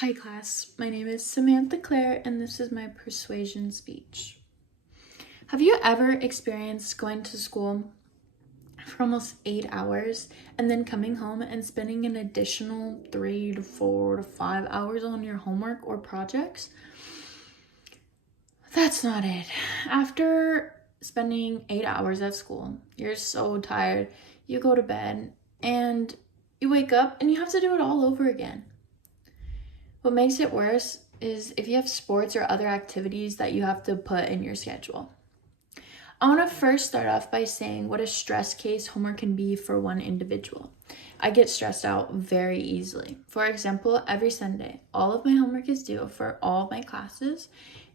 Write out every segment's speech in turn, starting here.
Hi class, my name is Samantha Claire and this is my persuasion speech. Have you ever experienced going to school for almost 8 hours and then coming home and spending an additional 3 to 4 to 5 hours on your homework or projects? That's not it. After spending 8 hours at school, you're so tired, you go to bed and you wake up and you have to do it all over again. What makes it worse is if you have sports or other activities that you have to put in your schedule. I want to first start off by saying what a stress case homework can be for one individual. I get stressed out very easily. For example, every Sunday, all of my homework is due for all of my classes,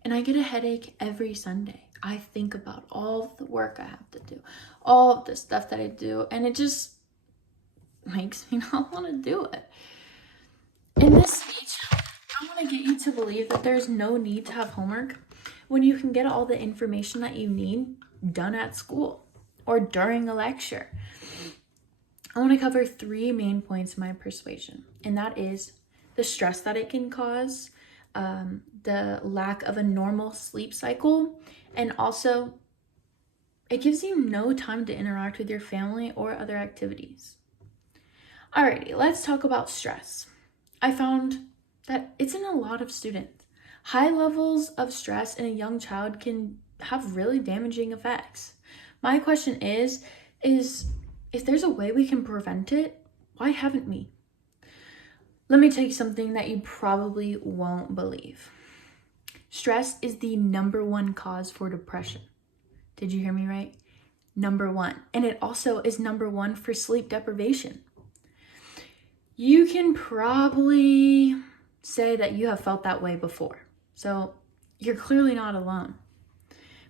and I get a headache every Sunday. I think about all of the work I have to do, all of the stuff that I do, and it just makes me not want to do it. In this speech, I want to get you to believe that there's no need to have homework when you can get all the information that you need done at school or during a lecture. I want to cover 3 main points in my persuasion, and that is the stress that it can cause, the lack of a normal sleep cycle, and also it gives you no time to interact with your family or other activities. Alrighty, let's talk about stress. I found that it's in a lot of students. High levels of stress in a young child can have really damaging effects. My question is if there's a way we can prevent it, why haven't we? Let me tell you something that you probably won't believe. Stress is the #1 cause for depression. Did you hear me right? #1. And it also is #1 for sleep deprivation. You can probably say that you have felt that way before, so you're clearly not alone.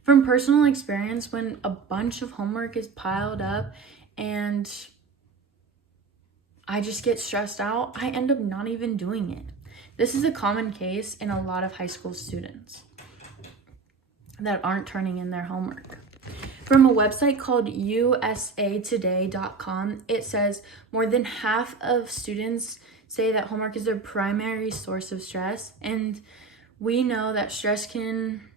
From personal experience, when a bunch of homework is piled up and I just get stressed out, I end up not even doing it. This is a common case in a lot of high school students that aren't turning in their homework. From a website called usatoday.com, it says more than half of students say that homework is their primary source of stress, and we know that stress can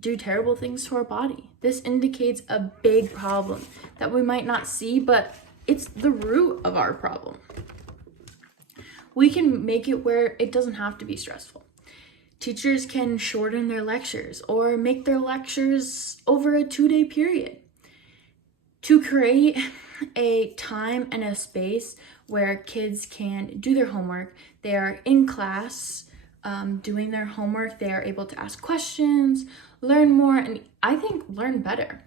do terrible things to our body. This indicates a big problem that we might not see, but it's the root of our problem. We can make it where it doesn't have to be stressful. Teachers can shorten their lectures or make their lectures over a 2-day period to create a time and a space where kids can do their homework. They are in class doing their homework. They are able to ask questions, learn more, and I think learn better.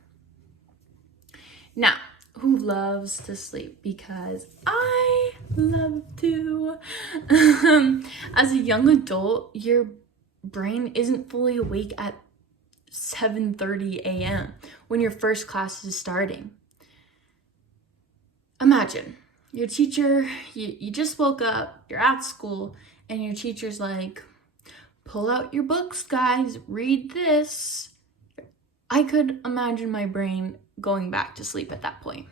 Now, who loves to sleep? Because I love to. As a young adult, your brain isn't fully awake at 7:30 a.m. when your first class is starting. Imagine your teacher, you just woke up, you're at school, and your teacher's like, pull out your books, guys, read this. I could imagine my brain going back to sleep at that point.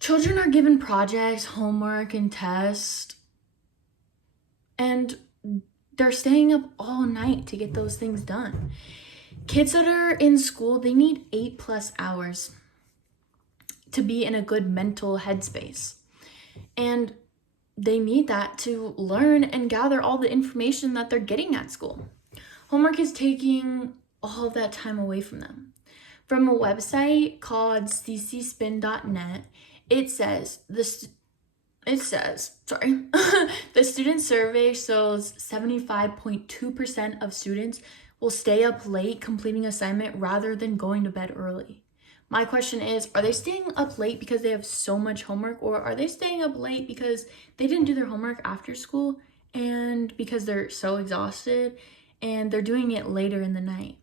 Children are given projects, homework, and tests, and they're staying up all night to get those things done. Kids that are in school, they need 8+ hours to be in a good mental headspace. And they need that to learn and gather all the information that they're getting at school. Homework is taking all of that time away from them. From a website called ccspin.net, it says the student survey shows 75.2% of students will stay up late completing assignment rather than going to bed early. My question is, are they staying up late because they have so much homework, or are they staying up late because they didn't do their homework after school and because they're so exhausted and they're doing it later in the night?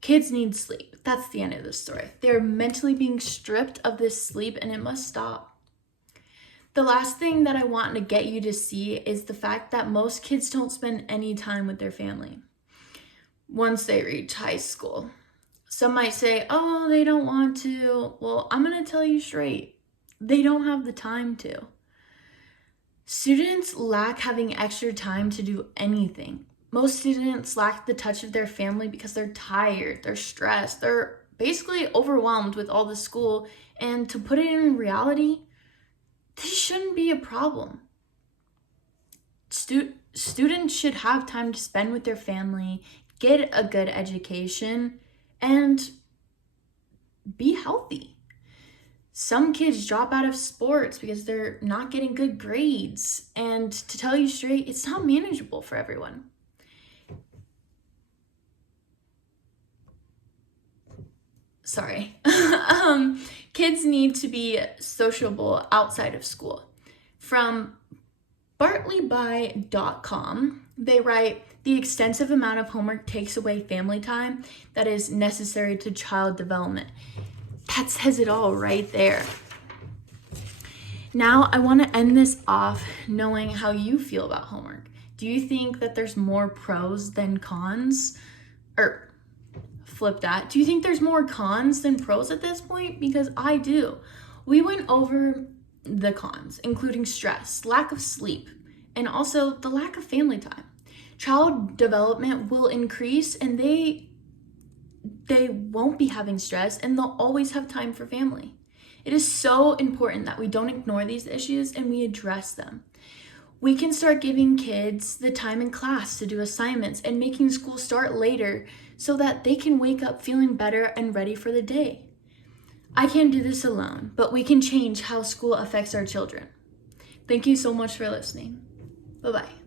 Kids need sleep. That's the end of the story. They're mentally being stripped of this sleep, and it must stop. The last thing that I want to get you to see is the fact that most kids don't spend any time with their family once they reach high school. Some might say, oh, they don't want to. Well, I'm going to tell you straight. They don't have the time to. Students lack having extra time to do anything. Most students lack the touch of their family because they're tired, they're stressed, they're basically overwhelmed with all the school. And to put it in reality, this shouldn't be a problem. Students should have time to spend with their family, get a good education, and be healthy. Some kids drop out of sports because they're not getting good grades. And to tell you straight, it's not manageable for everyone. Sorry. Kids need to be sociable outside of school. From bartleyby.com, they write, the extensive amount of homework takes away family time that is necessary to child development. That says it all right there. Now, I want to end this off knowing how you feel about homework. Do you think that there's more pros than cons? Or flip that. Do you think there's more cons than pros at this point? Because I do. We went over the cons, including stress, lack of sleep, and also the lack of family time. Child development will increase and they won't be having stress and they'll always have time for family. It is so important that we don't ignore these issues and we address them. We can start giving kids the time in class to do assignments and making school start later so that they can wake up feeling better and ready for the day. I can't do this alone, but we can change how school affects our children. Thank you so much for listening. Bye-bye.